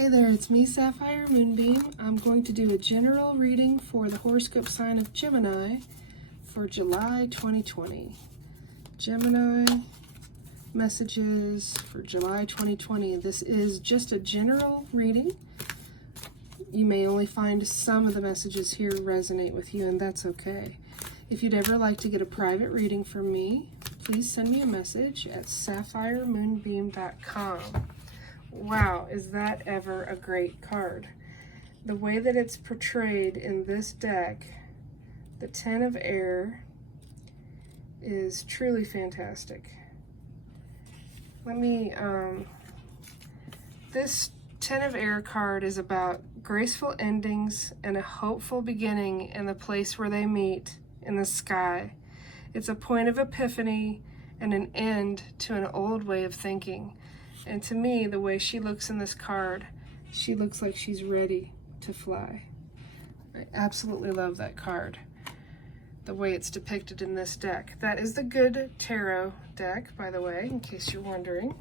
Hey there, it's me, Sapphire, Moonbeam. I'm going to do a general reading for the horoscope sign of Gemini for July 2020. Gemini messages for July 2020. This is just a general reading. You may only find some of the messages here resonate with you, and that's okay. If you'd ever like to get a private reading from me, please send me a message at sapphiremoonbeam.com. Wow, is that ever a great card? The way that it's portrayed in this deck, the Ten of Air, is truly fantastic. This Ten of Air card is about graceful endings and a hopeful beginning in the place where they meet in the sky. It's a point of epiphany and an end to an old way of thinking. And to me, the way she looks in this card, she looks like she's ready to fly. I absolutely love that card, the way it's depicted in this deck. That is the Good Tarot deck, by the way, in case you're wondering.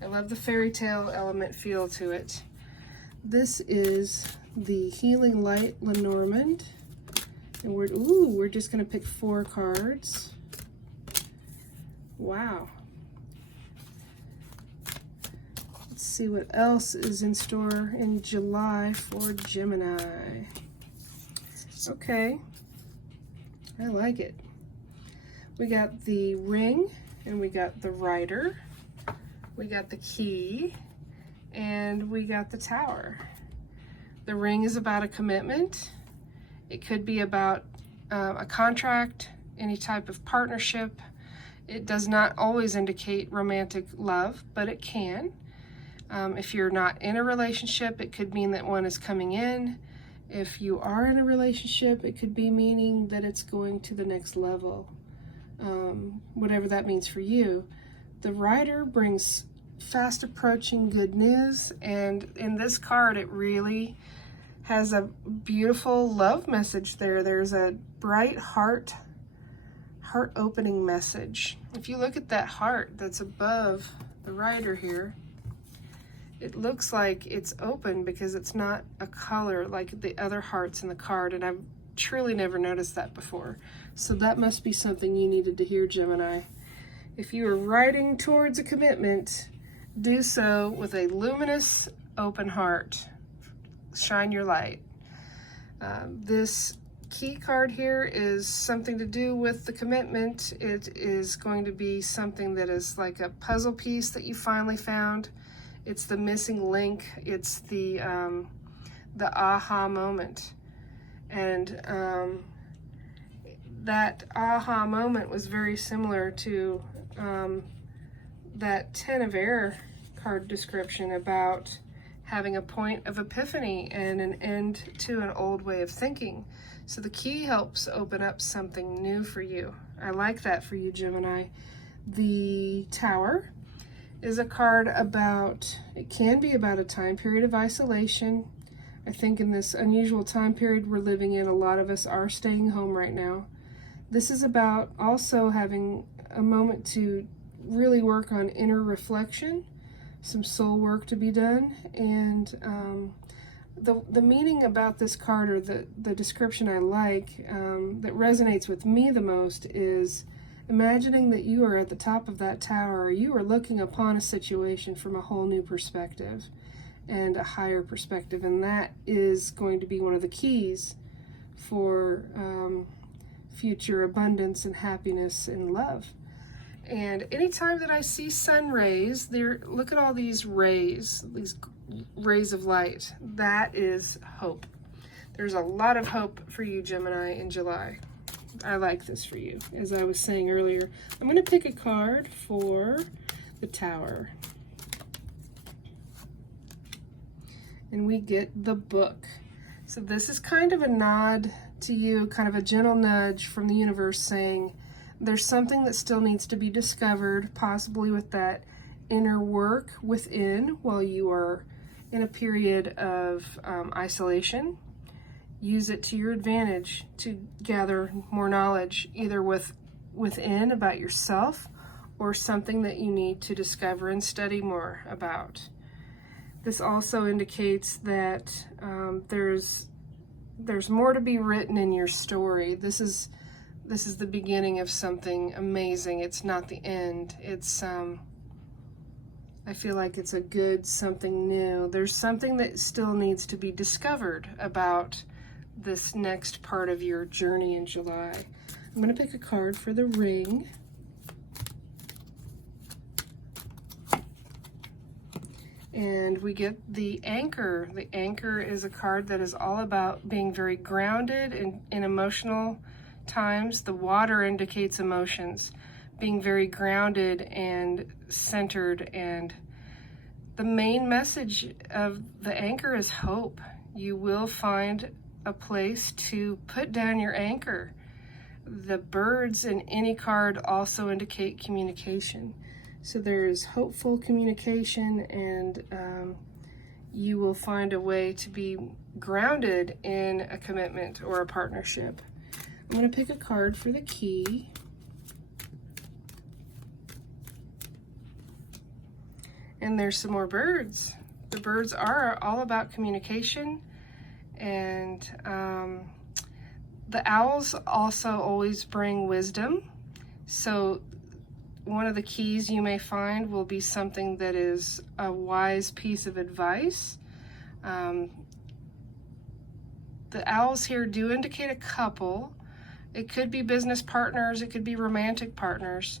I love the fairy tale element feel to it. This is the Healing Light Lenormand. And we're just going to pick 4 cards. Wow. Let's see what else is in store in July for Gemini. Okay, I like it. We got the Ring, and we got the Rider, we got the Key, and we got the Tower. The Ring is about a commitment. It could be about a contract, any type of partnership. It does not always indicate romantic love, but it can. If you're not in a relationship, it could mean that one is coming in. If you are in a relationship, it could be meaning that it's going to the next level, whatever that means for you. The Rider brings fast approaching good news, and in this card, it really has a beautiful love message there. There's a bright heart-opening message. If you look at that heart that's above the Rider here, it looks like it's open because it's not a color like the other hearts in the card, and I've truly never noticed that before. So that must be something you needed to hear, Gemini. If you are riding towards a commitment, do so with a luminous, open heart. Shine your light. This Key card here is something to do with the commitment. It is going to be something that is like a puzzle piece that you finally found. It's the missing link. It's the aha moment. And that aha moment was very similar to that Ten of Air card description about having a point of epiphany and an end to an old way of thinking. So the Key helps open up something new for you. I like that for you, Gemini. The Tower is a card about, it can be about a time period of isolation. I think in this unusual time period we're living in, a lot of us are staying home right now. This is about also having a moment to really work on inner reflection, some soul work to be done, and the meaning about this card, or the description I like, that resonates with me the most, is imagining that you are at the top of that tower. You are looking upon a situation from a whole new perspective and a higher perspective, and that is going to be one of the keys for future abundance and happiness and love. And anytime that I see sun rays, look at all these rays of light. That is hope. There's a lot of hope for you, Gemini, in July. I like this for you. As I was saying earlier, I'm going to pick a card for the Tower. And we get the Book. So this is kind of a nod to you, kind of a gentle nudge from the universe saying there's something that still needs to be discovered, possibly with that inner work within while you are in a period of isolation. Use it to your advantage to gather more knowledge, either within about yourself or something that you need to discover and study more about. This also indicates that there's more to be written in your story. This is the beginning of something amazing. It's not the end. It's I feel like it's a good something new. There's something that still needs to be discovered about this next part of your journey in July. I'm going to pick a card for the ring. And we get the anchor. The anchor is a card that is all about being very grounded in emotional times. The water indicates emotions, being very grounded and centered. And the main message of the anchor is hope. You will find a place to put down your anchor. The birds in any card also indicate communication. So there is hopeful communication, and you will find a way to be grounded in a commitment or a partnership. I'm going to pick a card for the key. And there's some more birds. The birds are all about communication, and the owls also always bring wisdom. So one of the keys you may find will be something that is a wise piece of advice. The owls here do indicate a couple. It could be business partners, it could be romantic partners.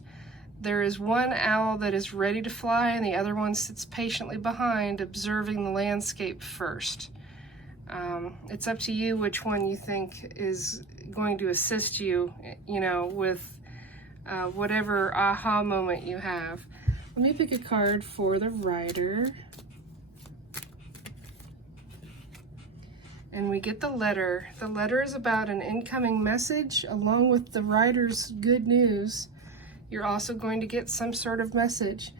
There is one owl that is ready to fly, and the other one sits patiently behind, observing the landscape first. It's up to you which one you think is going to assist you, with whatever aha moment you have. Let me pick a card for the rider. And we get the letter. The letter is about an incoming message along with the rider's good news. You're also going to get some sort of message.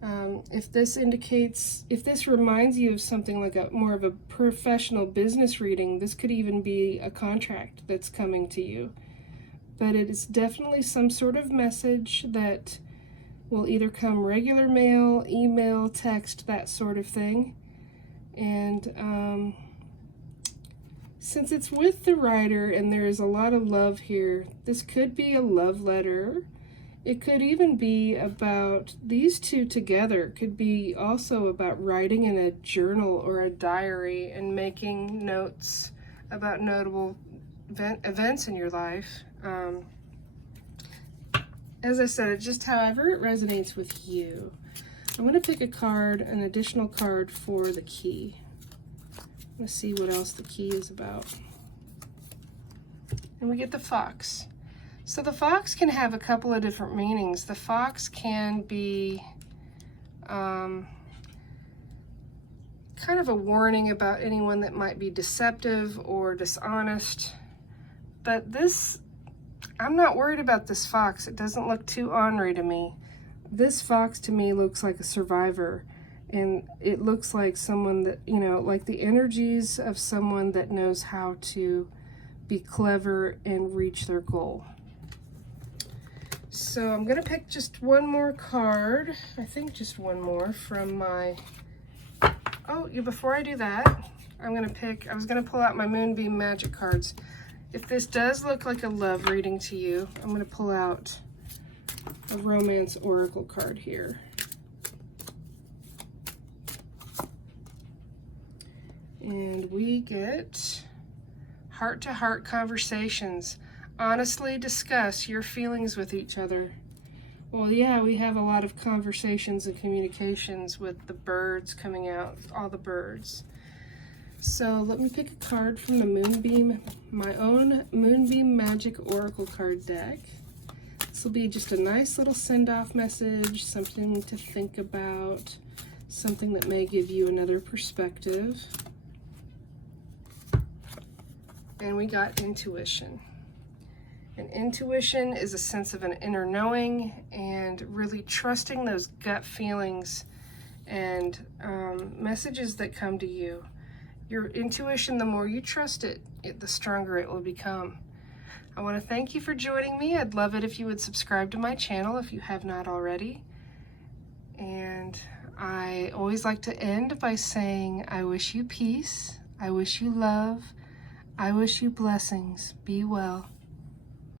If this reminds you of something like more of a professional business reading, this could even be a contract that's coming to you. But it is definitely some sort of message that will either come regular mail, email, text, that sort of thing. And since it's with the writer and there is a lot of love here, this could be a love letter. It could even be about these two together. It could be also about writing in a journal or a diary and making notes about notable events in your life. As I said, it's just however it resonates with you. I'm going to pick a card, an additional card for the key. Let's see what else the key is about. And we get the fox. So the fox can have a couple of different meanings. The fox can be kind of a warning about anyone that might be deceptive or dishonest. But I'm not worried about this fox. It doesn't look too ornery to me. This fox to me looks like a survivor. And it looks like someone that, like the energies of someone that knows how to be clever and reach their goal. So I'm going to pick just one more card. I think just one more from my... before I do that, I was going to pull out my Moonbeam magic cards. If this does look like a love reading to you, I'm going to pull out a romance oracle card here. And we get heart-to-heart conversations. Honestly discuss your feelings with each other. Well, yeah, we have a lot of conversations and communications with the birds coming out, all the birds. So let me pick a card from the Moonbeam, my own Moonbeam Magic Oracle card deck. This will be just a nice little send-off message, something to think about, something that may give you another perspective. And we got intuition. And intuition is a sense of an inner knowing and really trusting those gut feelings and messages that come to you. Your intuition, the more you trust it, the stronger it will become. I want to thank you for joining me. I'd love it if you would subscribe to my channel if you have not already. And I always like to end by saying, I wish you peace, I wish you love, I wish you blessings. Be well.